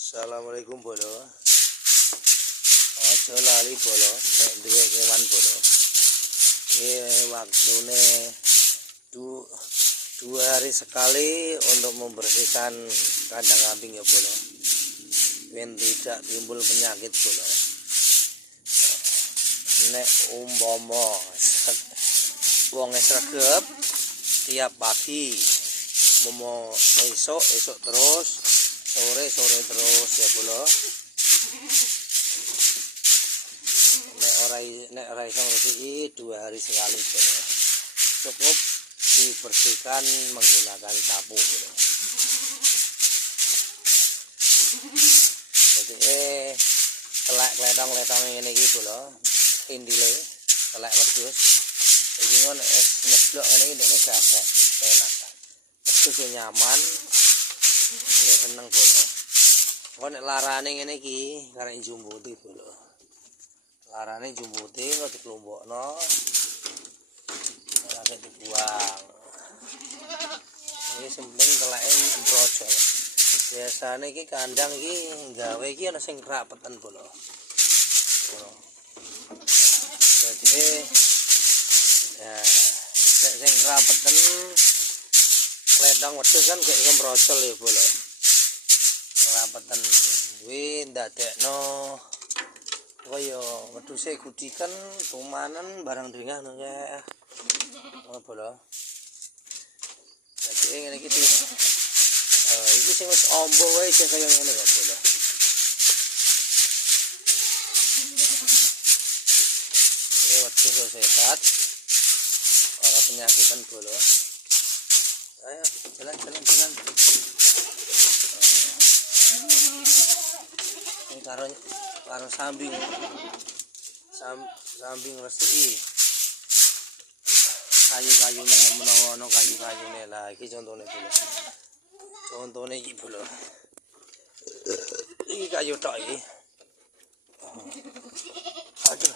Assalamualaikum bolo. Aja lali bolo, nek duwe kewan bolo. Ini waktune 2 hari sekali untuk membersihkan kandang kambing ya bolo. Biar tidak timbul penyakit bolo. Nek umpama wong sregep tiap pagi momo esok terus sore terus ya bolo. Nek ora iso ngresiki 2 hari sekali bolo. Cukup dibersihkan menggunakan sapu bolo. Jadi telek letong-letong ngene iki bolo. Indile telek wedhus. Iki ngono nyeblok ngene iki ndekne gagak enak. Wedhus nyaman. Ini seneng bolo. Kok nek larane ngene iki karek njumbuti bolo. Larane njumbuti kok diklompokno. Ora dibuang. Ini penting teleke brojol. Biasane iki kandang iki gawe iki ana sing rapeten bolo. Jadi ya nek sing rapeten kledang wedhus kan gak iso mbrojol ya bolo. Rapeten kuwi ndadekno kaya wedhuse gudikan tumanen barang dringan ya. Oh bolo. Jadi ngene iki iki sing wis ombo wae sing kaya ngene kok bolo. Ini wedhus sehat. Ora penyakitan bolo. Ayo jalan. Ini karo sambing resiki kayu-kayune menawa ana kayu-kayune lah iki contone bolo. Contone iki bolo. Iki kayu tok iki. Aduh.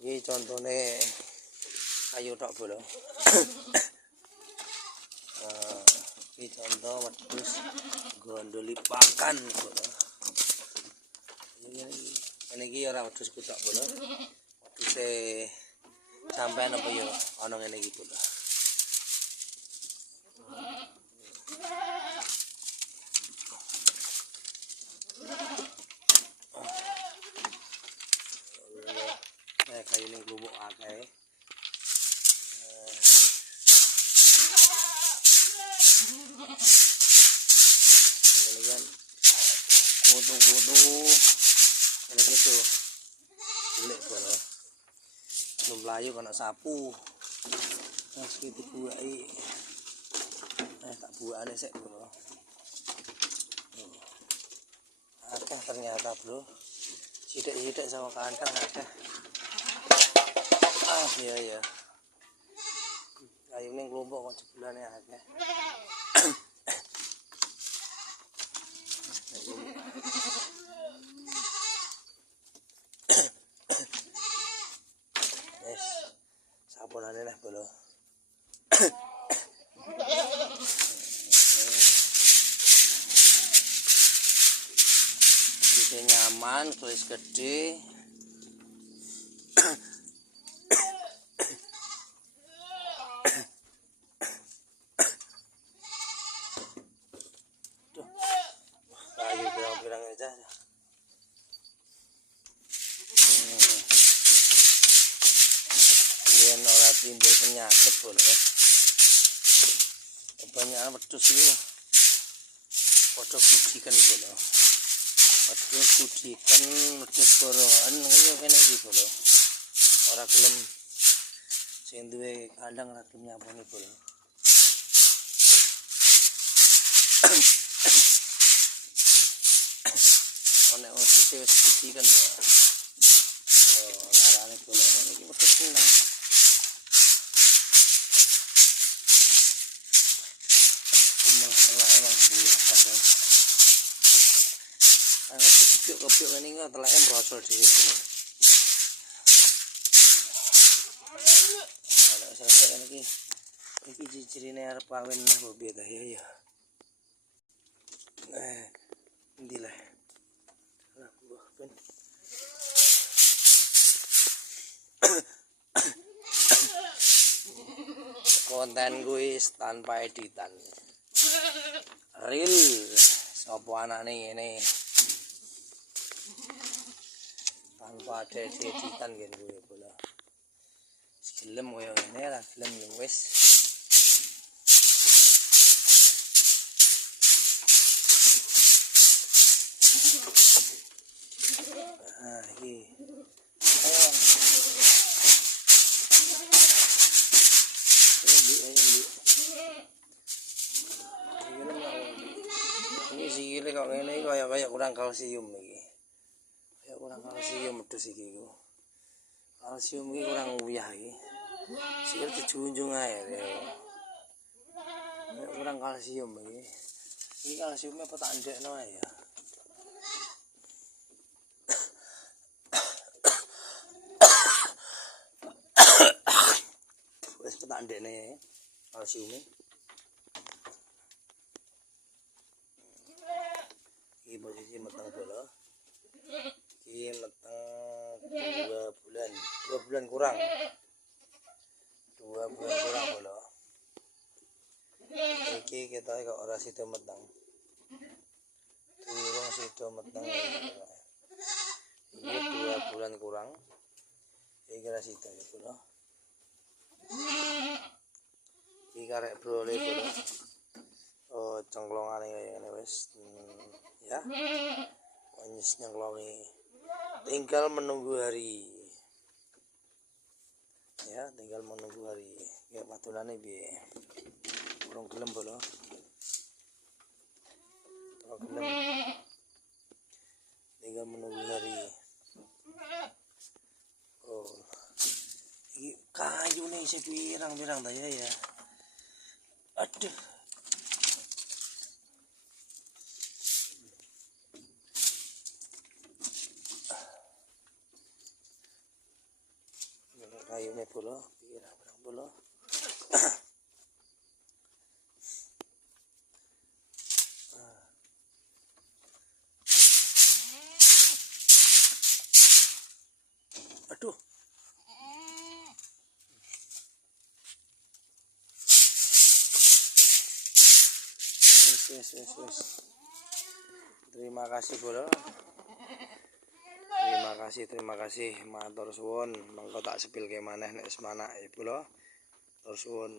Iki contone kayu tok bolo. Ini contoh wedhus gondoli pakan bolo. Ini iki ora wedhus kutok bolo. Wedhuse sampean apa ya ana ngene iki bolo. Kayu ning klumbuk akeh. Kudu ini gitu jelek bolo. Belum layu kena sapu meski dibuai tak buahnya sek bolo. Akeh ternyata bro, sidik sama kandang akeh. Iya kayu ini kelompok kok jebulannya akeh. Sapunane lah bolo. Bisa nyaman, tulis gede. Tuh, kayu pirang-pirang aja. Biar ora timbul penyakit bolo. Kebanyakan wedhus itu padha gudikan bolo. Wedhus gudikan, wedhus korohan kaya kene iki bolo. Ora gelem sing duwe kandang ora gelem nyaponi bolo. Nek wedhus wis gudikan ya. Larane bolo iki wedhus seneng. Kopiok ini nggak telaknya merosol di sini. Kalau selesai ini Iki cicirine arep kawin apa piye ta ya. Endi lah. Lah mbah ben. Konten kuis tanpa editan. Real sapa anake ngene. Tanpa ada editan gitu ya bola. Gelem koyo ngene lah, gelem yo wis. Iki. Ayo. Ini sikile kok ngene iki kaya kurang kalsium iki. Kaya kurang kalsium medhus iki ku. Kalsium iki kurang uyah iki. Sikil dijunjung ae ya. Kurang kalsium iki. Iki kalsiumnya apa tak ndekno ae ya. Wis tak ndekne kalsiume. Iki posisi meteng bola. Iki meteng 2 bulan. 2 bulan kurang. 2 bulan kurang bola. Iki kita kok ora sida meteng. Durung sida meteng. Iki 2 bulan kurang. Iki ora sida ya bola. Iki karek brole bola. Oh, cengklongane kaya ngene wis. Ya. Wis nyengklongi. Tinggal menunggu hari. Ya, tinggal menunggu hari. Ya padolane piye? Urung gelem bola. Urung gelem. Tinggal menunggu hari. Oh. Iki kayune isih pirang-pirang ta ya. Aduh. Kayune bola, pirang-pirang bola. Aduh. Wes. Terima kasih bola. Terima kasih. Matur suwun. Mengko tak sepilke maneh nek wis manak bola. Matur suwun.